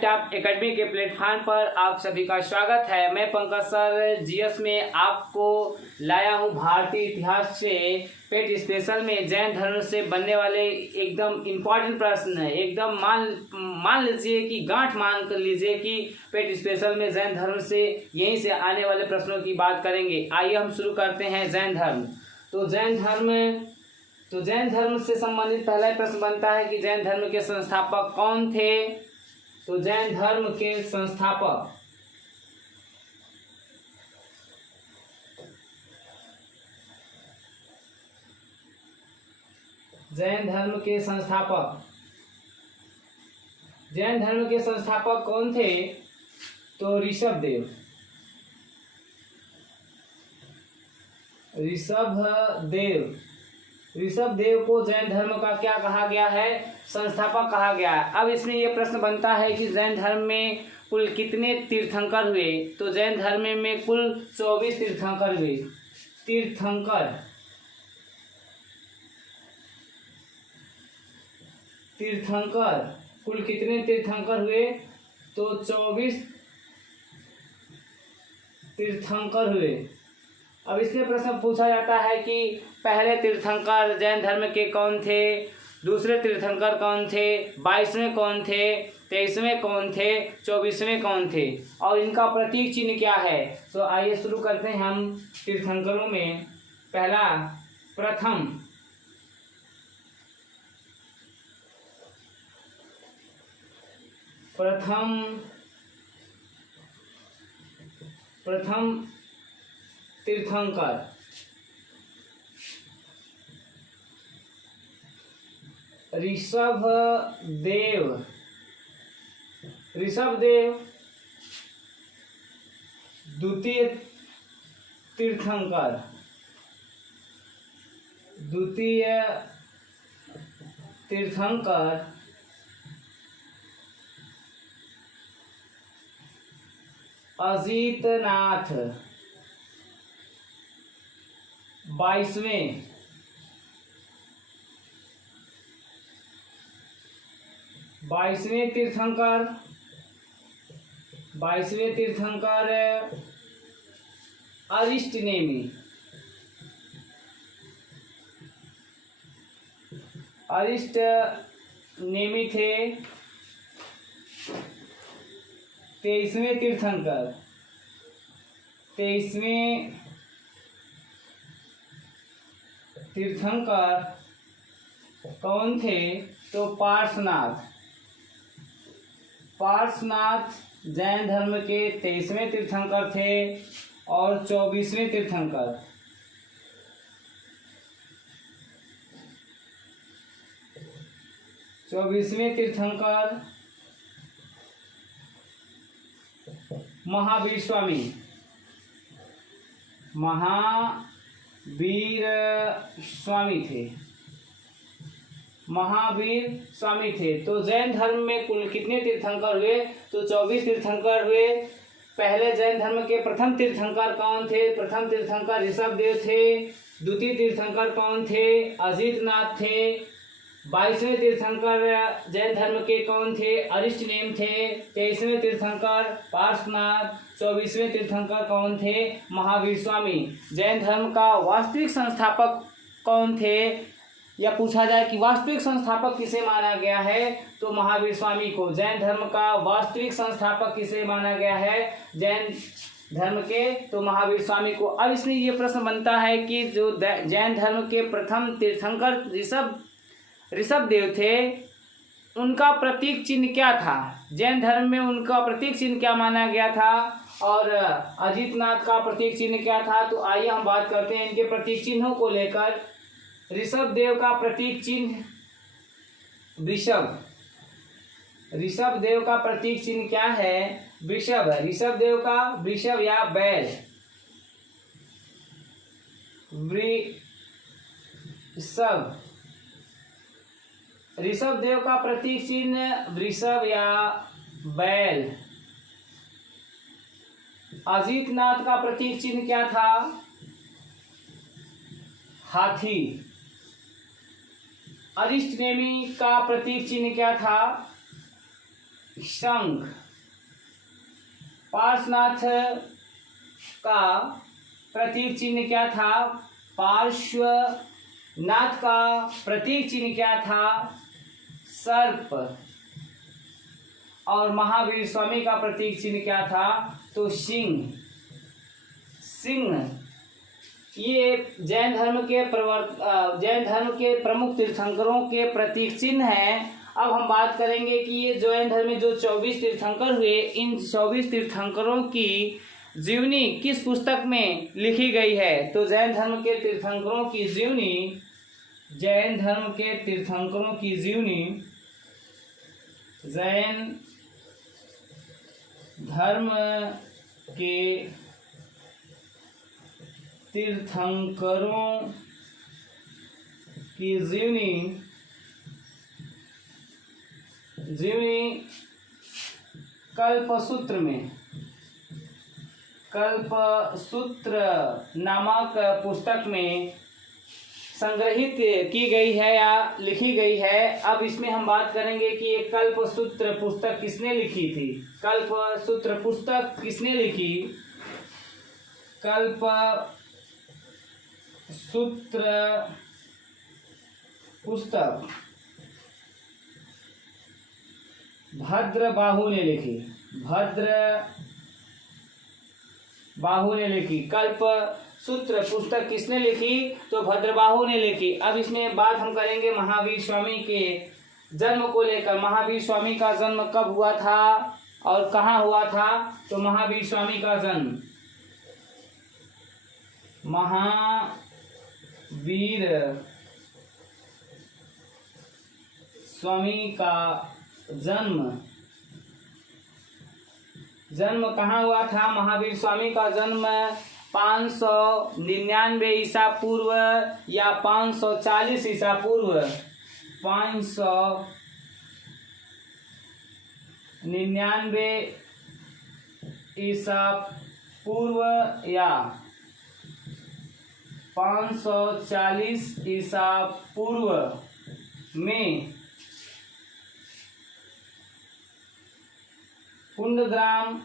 Top academy के platform पर आप सभी का स्वागत है। मैं पंकज सर जीएस में आपको लाया हूं भारतीय इतिहास से पेट स्पेशल में जैन धर्म से बनने वाले एकदम इम्पॉर्टेंट प्रश्न है। एकदम मान लीजिए कि गांठ मान कर लीजिए कि पेट स्पेशल में जैन धर्म से यहीं से आने वाले प्रश्नों की बात करेंगे। आइए हम शुरू करते हैं जैन धर्म। तो जैन धर्म से संबंधित पहला प्रश्न बनता है कि जैन धर्म के संस्थापक कौन थे। तो जैन धर्म के संस्थापक जैन धर्म के संस्थापक कौन थे। तो ऋषभदेव को जैन धर्म का क्या कहा गया है, संस्थापक कहा गया है। अब इसमें यह प्रश्न बनता है कि जैन धर्म में कुल कितने तीर्थंकर हुए। तो जैन धर्म में कुल 24 तीर्थंकर हुए। तीर्थंकर कुल कितने तीर्थंकर हुए। तो 24 तीर्थंकर हुए। अब इसमें प्रश्न पूछा जाता है कि पहले तीर्थंकर जैन धर्म के कौन थे, दूसरे तीर्थंकर कौन थे, 22वें कौन थे, 23वें कौन थे, 24वें कौन थे और इनका प्रतीक चिन्ह क्या है। तो आइए शुरू करते हैं हम तीर्थंकरों में। पहला प्रथम तीर्थंकर ऋषभदेव। द्वितीय तीर्थंकर अजितनाथ। 22वें तीर्थंकर अरिष्टनेमी। थे। 23वें तीर्थंकर कौन थे। तो पार्श्वनाथ जैन धर्म के 23वें तीर्थंकर थे और 24वें तीर्थंकर महावीर स्वामी थे। तो जैन धर्म में कुल कितने तीर्थंकर हुए। तो 24 तीर्थंकर हुए। पहले जैन धर्म के प्रथम तीर्थंकर कौन थे। प्रथम तीर्थंकर ऋषभदेव थे। द्वितीय तीर्थंकर कौन थे, अजितनाथ थे। 22वें तीर्थंकर जैन धर्म के कौन थे, अरिष्टनेम थे। 23वें तीर्थंकर पार्श्वनाथ। 24वें तीर्थंकर कौन थे, महावीर स्वामी। जैन धर्म का वास्तविक संस्थापक कौन थे। यह पूछा जाए कि वास्तविक संस्थापक किसे माना गया है। तो महावीर स्वामी को जैन धर्म का वास्तविक संस्थापक किसे माना गया है, जैन धर्म के। तो महावीर स्वामी को। अब इसमें यह प्रश्न बनता है कि जो जैन धर्म के प्रथम तीर्थंकर ऋषभदेव थे, उनका प्रतीक चिन्ह क्या था। जैन धर्म में उनका प्रतीक चिन्ह क्या माना गया था और अजितनाथ का प्रतीक चिन्ह क्या था। तो आइए हम बात करते हैं इनके प्रतीक चिन्हों को लेकर। ऋषभदेव का प्रतीक चिन्ह ऋषभदेव का प्रतीक चिन्ह क्या है, वृषभ। ऋषभदेव का वृषभ या बैल। ऋषभदेव का प्रतीक चिन्ह वृषभ या बैल। अजितनाथ का प्रतीक चिन्ह क्या था, हाथी। अरिष्टनेमी का प्रतीक चिन्ह क्या था, शंख। पार्श्वनाथ का प्रतीक चिन्ह क्या था? पार्श्वनाथ का प्रतीक चिन्ह क्या था? सर्प। और महावीर स्वामी का प्रतीक चिन्ह क्या था? तो सिंह। सिंह। ये जैन धर्म के प्रमुख तीर्थंकरों के प्रतीक चिन्ह हैं। अब हम बात करेंगे कि ये जैन धर्म में जो 24 तीर्थंकर हुए, इन 24 तीर्थंकरों की जीवनी किस पुस्तक में लिखी गई है? तो जैन धर्म के तीर्थंकरों की जीवनी, जैन धर्म के तीर्थंकरों की जीवनी, जैन धर्म के तीर्थंकरों की जीवनी कल्पसूत्र में, कल्पसूत्र नामक पुस्तक में संग्रहित की गई है या लिखी गई है। अब इसमें हम बात करेंगे कि ये कल्पसूत्र पुस्तक किसने लिखी थी? कल्पसूत्र पुस्तक किसने लिखी? कल्पसूत्र पुस्तक भद्रबाहु ने लिखी। भद्रबाहु ने लिखी। कल्पसूत्र पुस्तक किसने लिखी? तो भद्रबाहु ने लिखी। अब इसमें बात हम करेंगे महावीर स्वामी के जन्म को लेकर। महावीर स्वामी का जन्म कब हुआ था और कहाँ हुआ था? तो महावीर स्वामी का जन्म, महावीर स्वामी का जन्म कहाँ हुआ था? महावीर स्वामी का जन्म 599 ईसा पूर्व या 540 ईसा पूर्व, 599 ईसा पूर्व या 540 ईसा पूर्व में कुंडग्राम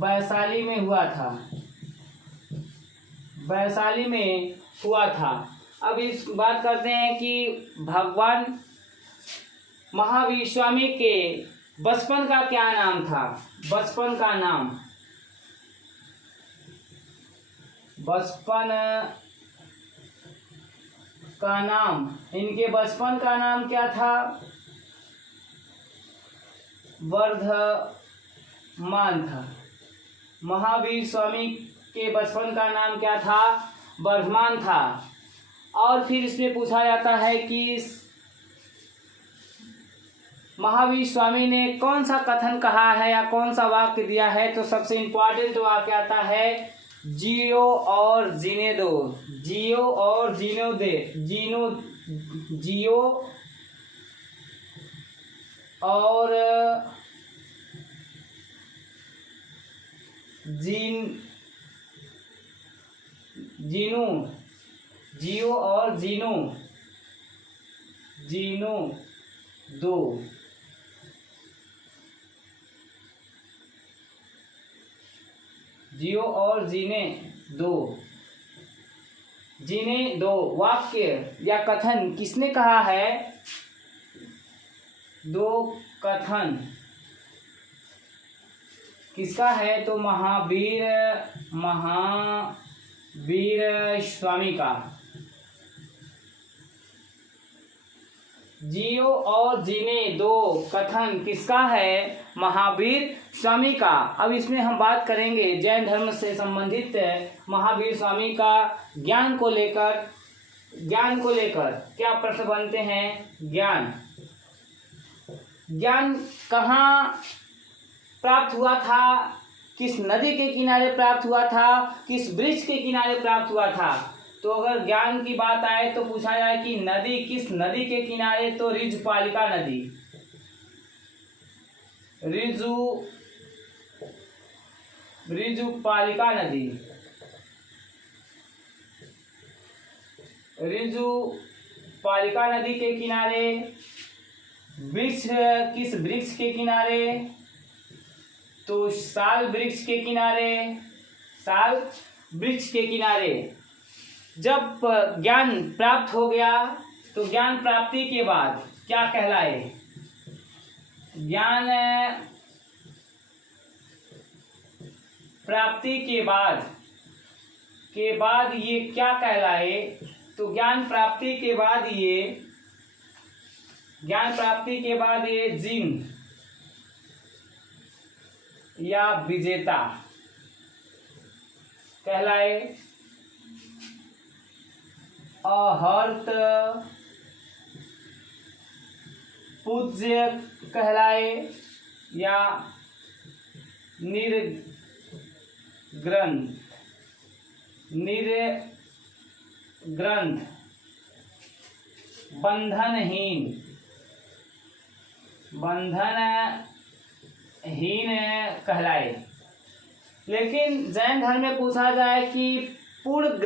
वैशाली में हुआ था। वैशाली में हुआ था। अब इस बात करते हैं कि भगवान महावीर स्वामी के बचपन का क्या नाम था? बचपन का नाम, इनके बचपन का नाम क्या था? वर्धमान था। महावीर स्वामी के बचपन का नाम क्या था? वर्धमान था। और फिर इसमें पूछा जाता है कि महावीर स्वामी ने कौन सा कथन कहा है या कौन सा वाक्य दिया है? तो सबसे इम्पोर्टेंट वाक्य आता है जियो और जीने दो। जियो और जीनो दे, जियो और जियो और जीनो दो। जियो और जीने दो वाक्य या कथन किसने कहा है? दो कथन किसका है? तो महावीर स्वामी का। जियो और जीने दो कथन किसका है? महावीर स्वामी का। अब इसमें हम बात करेंगे जैन धर्म से संबंधित महावीर स्वामी का ज्ञान को लेकर क्या प्रश्न बनते हैं? ज्ञान कहाँ प्राप्त हुआ था? किस नदी के किनारे प्राप्त हुआ था? किस वृक्ष के किनारे प्राप्त हुआ था? तो अगर ज्ञान की बात आए तो पूछा जाए कि नदी, किस नदी के किनारे? तो ऋजुपालिका नदी। ऋजुपालिका पालिका नदी के किनारे। वृक्ष किस वृक्ष के किनारे? तो साल वृक्ष के किनारे, साल वृक्ष के किनारे। जब ज्ञान प्राप्त हो गया तो ज्ञान प्राप्ति के बाद क्या कहलाए? ज्ञान प्राप्ति के बाद ये क्या कहलाए? तो ज्ञान प्राप्ति के बाद ये जिन या विजेता कहलाए। अहर्त पूज्य कहलाए या निर्ग्रंथ बंधनहीन कहलाए। लेकिन जैन धर्म में पूछा जाए कि पूर्ण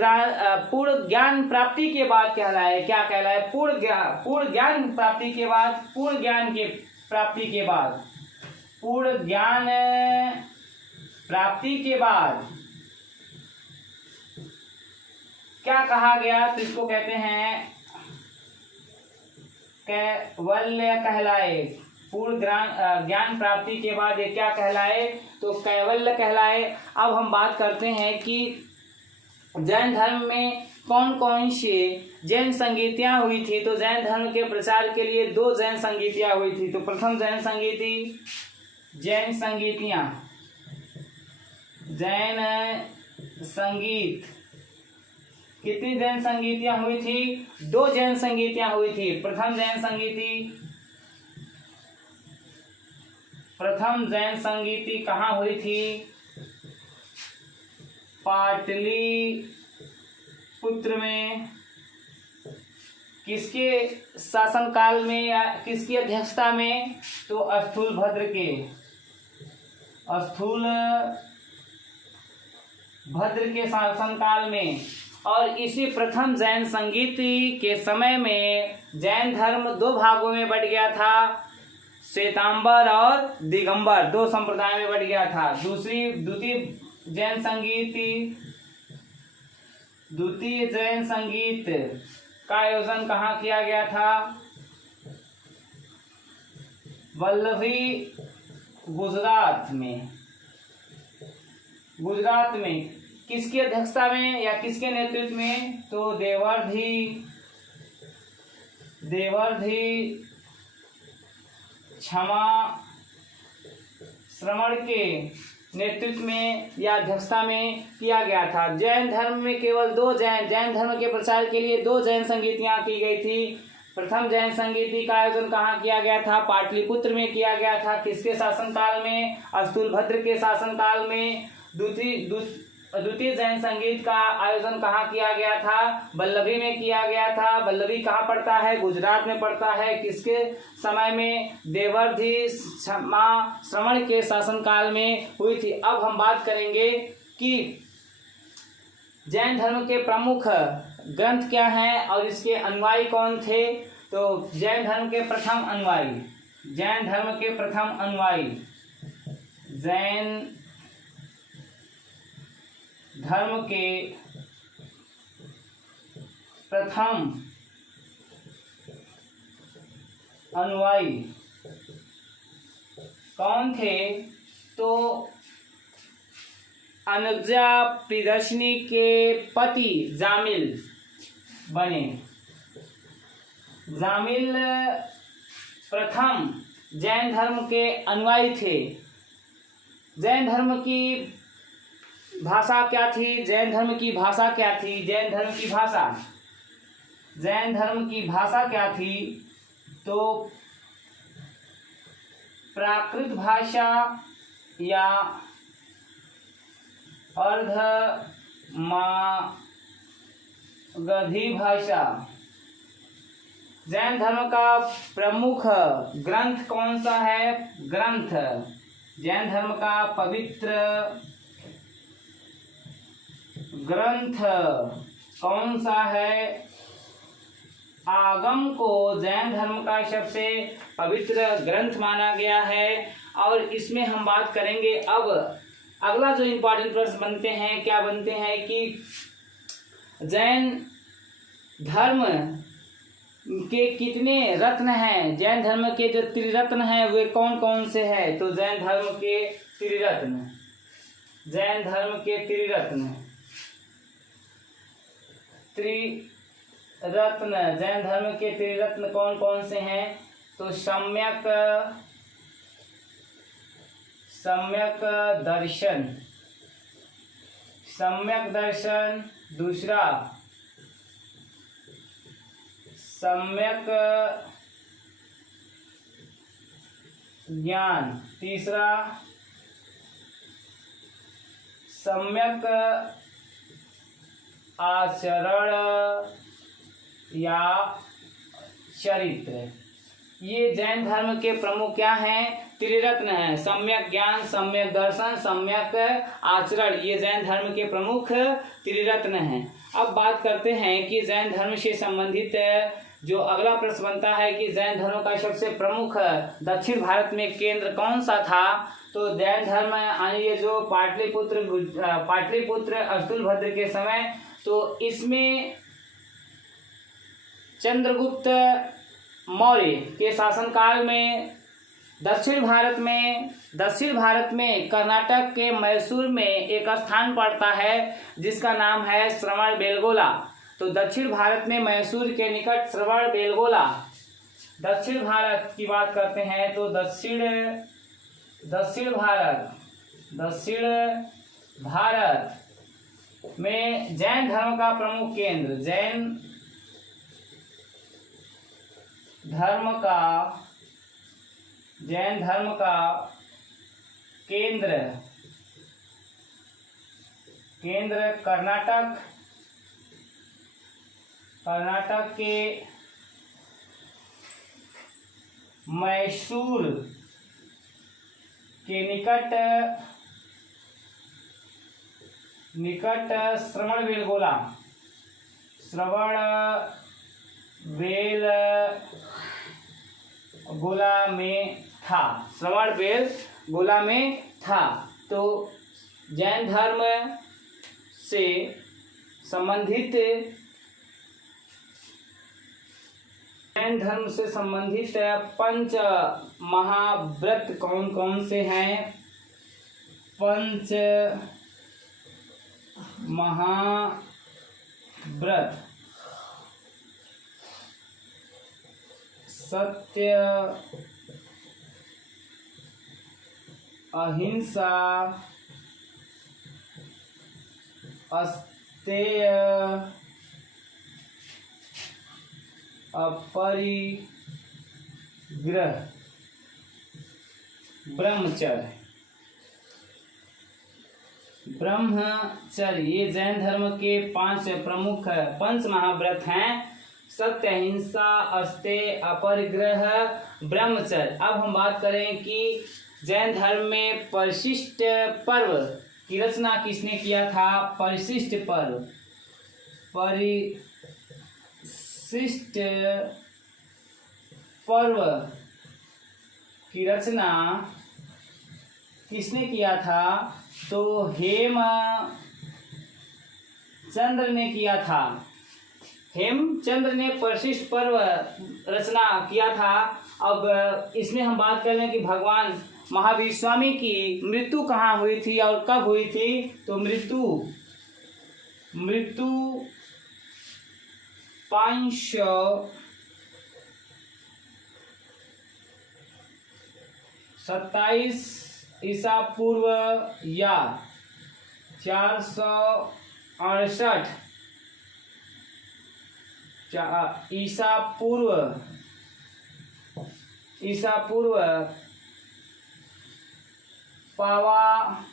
ज्ञान प्राप्ति के बाद कहलाए, क्या कहलाए? पूर्ण ज्ञान प्राप्ति के बाद, पूर्ण ज्ञान के प्राप्ति के बाद, पूर्ण ज्ञान प्राप्ति के बाद क्या कहा गया? तो इसको कहते हैं कैवल्य कहलाए। पूर्ण ज्ञान प्राप्ति के बाद ये क्या कहलाए? तो कैवल्य कहलाए। अब हम बात करते हैं कि जैन धर्म में कौन कौन सी जैन संगीतियाँ हुई थी। तो जैन धर्म के प्रचार के लिए 2 जैन संगीतियाँ हुई थी। तो प्रथम जैन संगीत, कितनी जैन संगीतियाँ हुई थी? 2 जैन संगीतियाँ हुई थी। प्रथम जैन संगीति कहाँ हुई थी? पाटलिपुत्र में। किसके शासनकाल में या किसकी अध्यक्षता में? तो स्थूलभद्र के शासनकाल में। और इसी प्रथम जैन संगीति के समय में जैन धर्म 2 भागों में बट गया था, श्वेतांबर और दिगंबर, 2 संप्रदाय में बट गया था। द्वितीय जैन संगीत का आयोजन कहाँ किया गया था? वल्लभी गुजरात में। किसकी अध्यक्षता में या किसके नेतृत्व में? तो देवर्धि क्षमा श्रवण के नेतृत्व में या अध्यक्षता में किया गया था। जैन धर्म में केवल 2 जैन धर्म के प्रचार के लिए 2 जैन संगीतियाँ की गई थी। प्रथम जैन संगीति का आयोजन कहाँ किया गया था? पाटलिपुत्र में किया गया था। किसके शासनकाल में? स्थूलभद्र के शासनकाल में। द्वितीय जैन संगीत का आयोजन कहाँ किया गया था? वल्लभी में किया गया था। वल्लभी कहाँ पड़ता है? गुजरात में पड़ता है। किसके समय में? देवर्धि क्षमा श्रवण के शासनकाल में हुई थी। अब हम बात करेंगे कि जैन धर्म के प्रमुख ग्रंथ क्या हैं और इसके अनुयायी कौन थे। तो जैन धर्म के प्रथम अनुयायी जैन धर्म के प्रथम अनुयायी कौन थे? तो अनुजा प्रियदर्शनी के पति जामिल बने। जामिल प्रथम जैन धर्म के अनुयायी थे। जैन धर्म की भाषा क्या थी? जैन धर्म की भाषा क्या थी? जैन धर्म की भाषा क्या थी? तो प्राकृत भाषा या अर्धमागधी भाषा। जैन धर्म का प्रमुख ग्रंथ कौन सा है? जैन धर्म का पवित्र ग्रंथ कौन सा है? आगम को जैन धर्म का सबसे पवित्र ग्रंथ माना गया है। और इसमें हम बात करेंगे अब अगला जो इम्पोर्टेंट प्रश्न बनते हैं, क्या बनते हैं कि जैन धर्म के कितने रत्न हैं, जैन धर्म के जो त्रिरत्न हैं वे कौन कौन से हैं। तो जैन धर्म के त्रिरत्न, जैन धर्म के त्रिरत्न, जैन धर्म के त्रिरत्न कौन कौन से हैं। तो सम्यक दर्शन, सम्यक दर्शन, दूसरा सम्यक ज्ञान, तीसरा सम्यक आचरण या चरित्र। ये जैन धर्म के प्रमुख क्या हैं, त्रिरत्न हैं। सम्यक ज्ञान, सम्यक दर्शन, सम्यक आचरण, ये जैन धर्म के प्रमुख त्रिरत्न हैं। अब बात करते हैं कि जैन धर्म से संबंधित जो अगला प्रश्न बनता है कि जैन धर्म का सबसे प्रमुख दक्षिण भारत में केंद्र कौन सा था। तो जैन धर्म ये जो पाटलिपुत्र अस्तुलभद्र के समय, तो इसमें चंद्रगुप्त मौर्य के शासनकाल में दक्षिण भारत में कर्नाटक के मैसूर में एक स्थान पड़ता है जिसका नाम है श्रवणबेलगोला। तो दक्षिण भारत में मैसूर के निकट श्रवणबेलगोला। दक्षिण भारत की बात करते हैं तो दक्षिण भारत में जैन धर्म का प्रमुख केंद्र, जैन धर्म का केंद्र कर्नाटक के मैसूर के निकट श्रवणबेलगोला में था। तो जैन धर्म से संबंधित पंच महाव्रत कौन कौन से हैं। पंच महाव्रत, सत्य, अहिंसा, अस्तेय, अपरिग्रह, ब्रह्मचर्य, ये जैन धर्म के 5 प्रमुख पंच महाव्रत हैं। सत्य, अहिंसा, अस्तेय, अपरिग्रह, ब्रह्मचर्य। अब हम बात करें कि जैन धर्म में परिशिष्ट पर्व की रचना किसने किया था। परिशिष्ट पर्व की रचना किसने किया था। तो हेमचंद्र ने किया था। हेमचंद्र ने परिशिष्ट पर्व रचना किया था। अब इसमें हम बात कर लें कि भगवान महावीर स्वामी की मृत्यु कहाँ हुई थी और कब हुई थी। तो मृत्यु 527 ईसा पूर्व या 468 ईसा पूर्व पावापुरी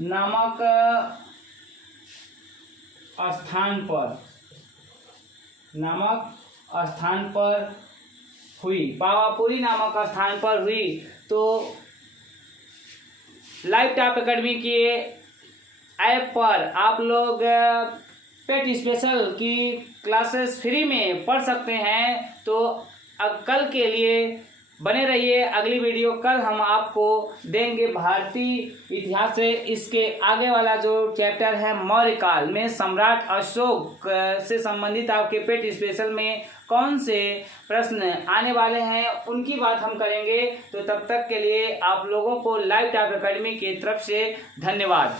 नामक स्थान पर हुई। पावापुरी नामक स्थान पर हुई। तो लाइव टॉप एकेडमी के ऐप पर आप लोग पेट स्पेशल की क्लासेस फ्री में पढ़ सकते हैं। तो अब कल के लिए बने रहिए, अगली वीडियो कल हम आपको देंगे भारतीय इतिहास से इसके आगे वाला जो चैप्टर है मौर्य काल में सम्राट अशोक से संबंधित आपके पेट स्पेशल में कौन से प्रश्न आने वाले हैं उनकी बात हम करेंगे। तो तब तक के लिए आप लोगों को लाइव टाइप एकेडमी की तरफ से धन्यवाद।